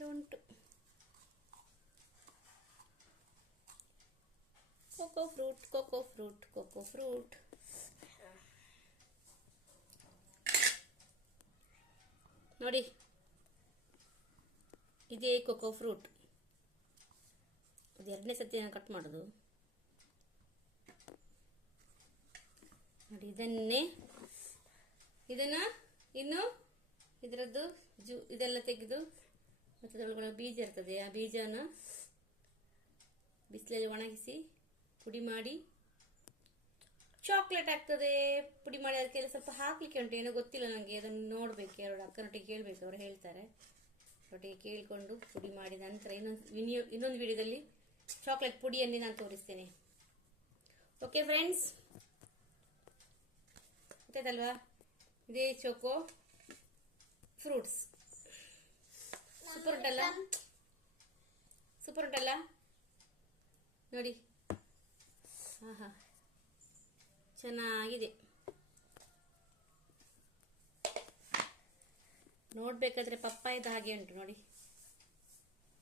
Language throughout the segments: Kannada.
ಅದು ಉಂಟು. Cocoa fruit, cocoa fruit, cocoa fruit. ನೋಡಿ, ಇದೇ ಕೋಕೋ ಫ್ರೂಟ್. ಅದು ಎರಡನೇ ಸತಿ ನಾನು ಕಟ್ ಮಾಡೋದು. ನೋಡಿ, ಇದನ್ನ ಇನ್ನು ಇದರದ್ದು ಇದೆಲ್ಲ ತೆಗೆದು ಮತ್ತೆ ಅದರೊಳಗಡೆ ಬೀಜ ಇರ್ತದೆ. ಆ ಬೀಜನ ಬಿಸಿಲಲ್ಲಿ ಒಣಗಿಸಿ ಪುಡಿ ಮಾಡಿ ಚಾಕ್ಲೇಟ್ ಆಗ್ತದೆ. ಪುಡಿ ಮಾಡಿ ಅದಕ್ಕೆಲ್ಲ ಸ್ವಲ್ಪ ಹಾಕ್ಲಿಕ್ಕೆ ಉಂಟು, ಏನೋ ಗೊತ್ತಿಲ್ಲ ನನಗೆ. ಅದನ್ನು ನೋಡ್ಬೇಕು, ಎರಡು ಅಕ್ಕನೊಟ್ಟಿಗೆ ಕೇಳಬೇಕು, ಅವರು ಹೇಳ್ತಾರೆ. ಒಟ್ಟಿಗೆ ಕೇಳಿಕೊಂಡು ಪುಡಿ ಮಾಡಿದ ನಂತರ ಇನ್ನೊಂದು ವಿಡಿಯೋದಲ್ಲಿ ಚಾಕ್ಲೇಟ್ ಪುಡಿಯನ್ನೇ ನಾನು ತೋರಿಸ್ತೇನೆ. ಓಕೆ ಫ್ರೆಂಡ್ಸ್, ಗೊತ್ತಾಯ್ತಲ್ವಾ? ಇದೇ ಚೋಕೋ ಫ್ರೂಟ್ಸ್. ಸೂಪರ್ ಉಂಟಲ್ಲ ನೋಡಿ. ಆಹಾ, ಚೆನ್ನಾಗಿದೆ. ನೋಡ್ಬೇಕಾದ್ರೆ ಪಪ್ಪಾಯದ ಹಾಗೆ ಉಂಟು ನೋಡಿ.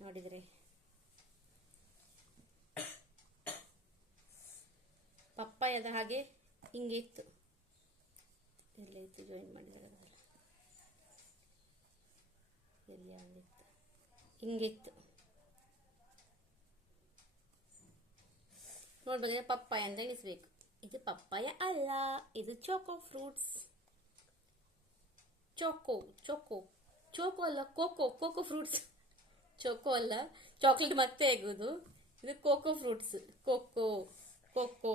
ನೋಡಿದ್ರೆ ಪಪ್ಪಾಯದ ಹಾಗೆ ಹಿಂಗೆ ಇತ್ತು. ಎಲ್ಲ ಇತ್ತು, ಜಾಯಿನ್ ಮಾಡಿದಾರಲ್ಲ, ಎಲ್ಲ ಒಂದಿತ್ತು, ಹಿಂಗಿತ್ತು. ನೋಡ್ಬೋದು, ಪಪ್ಪಾಯ ಅಂತ ಎಣಿಸ್ಬೇಕು. ಇದು ಪಪ್ಪಾಯ ಅಲ್ಲ, ಇದು ಚೋಕೋ ಫ್ರೂಟ್ಸ್. ಚೋಕೋ ಅಲ್ಲ, ಕೋಕೋ ಫ್ರೂಟ್ಸ್. ಚೋಕೋ ಅಲ್ಲ, ಚಾಕ್ಲೇಟ್ ಮತ್ತೆ ಆಗೋದು. ಇದು ಕೋಕೋ ಫ್ರೂಟ್ಸ್. ಕೋಕೋ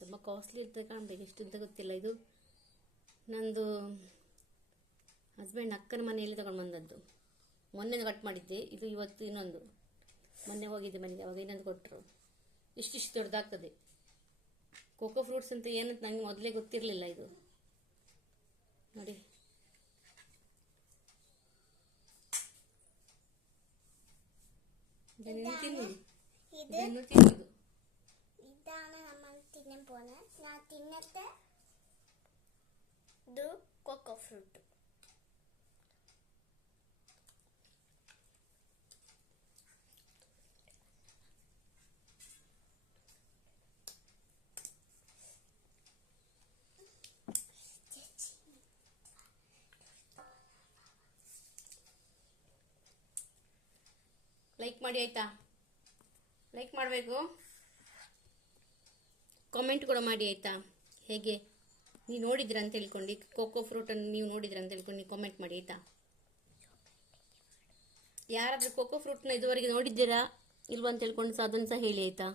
ತುಂಬ ಕಾಸ್ಟ್ಲಿ ಇರ್ತದೆ ಕಾಣಬೇಕು, ಎಷ್ಟು ಅಂತ ಗೊತ್ತಿಲ್ಲ. ಇದು ನಂದು ಹಸ್ಬೆಂಡ್ ಅಕ್ಕನ ಮನೆಯಲ್ಲಿ ತಗೊಂಡು ಬಂದದ್ದು. ಮೊನ್ನೆ ಕಟ್ ಮಾಡಿದ್ದೆ. ಇದು ಇವತ್ತು ಇನ್ನೊಂದು. ಮೊನ್ನೆ ಹೋಗಿದ್ದೆ ಮನೆಗೆ, ಅವಾಗ ಇನ್ನೊಂದು ಕೊಟ್ಟರು. ಇಷ್ಟಿಷ್ಟು ದೊಡ್ಡದಾಗ್ತದೆ. ಕೋಕೋ ಫ್ರೂಟ್ಸ್ ಅಂತ ಏನಂತ ನನಗೆ ಮೊದಲೇ ಗೊತ್ತಿರಲಿಲ್ಲ. ಇದು ನೋಡಿ, ಇದನ್ನು ತಿನ್ನುವುದು. ഇതാണ് നമ്മൾ തിന്നാൻ പോകുന്നത്. ഞാൻ തിന്നത്തെ ഇത് കോക്കോ ഫ്രൂട്ട്. ಲೈಕ್ ಮಾಡಿ ಆಯ್ತಾ? ಲೈಕ್ ಮಾಡಬೇಕು, ಕಾಮೆಂಟ್ ಕೂಡ ಮಾಡಿ ಆಯ್ತಾ? ಹೇಗೆ ನೀವು ನೋಡಿದ್ರ ಅಂತ ಹೇಳ್ಕೊಂಡು, ಕೋಕೋ ಫ್ರೂಟನ್ನು ನೀವು ನೋಡಿದ್ರ ಅಂತ ಹೇಳ್ಕೊಂಡು ನೀವು ಕಾಮೆಂಟ್ ಮಾಡಿ ಆಯ್ತಾ? ಯಾರಾದರೂ ಕೋಕೋ ಫ್ರೂಟ್ನ ಇದುವರೆಗೆ ನೋಡಿದ್ದೀರಾ ಇಲ್ವಾ ಅಂತ ಹೇಳ್ಕೊಂಡು ಅದನ್ನು ಸಹ ಹೇಳಿ ಆಯ್ತಾ?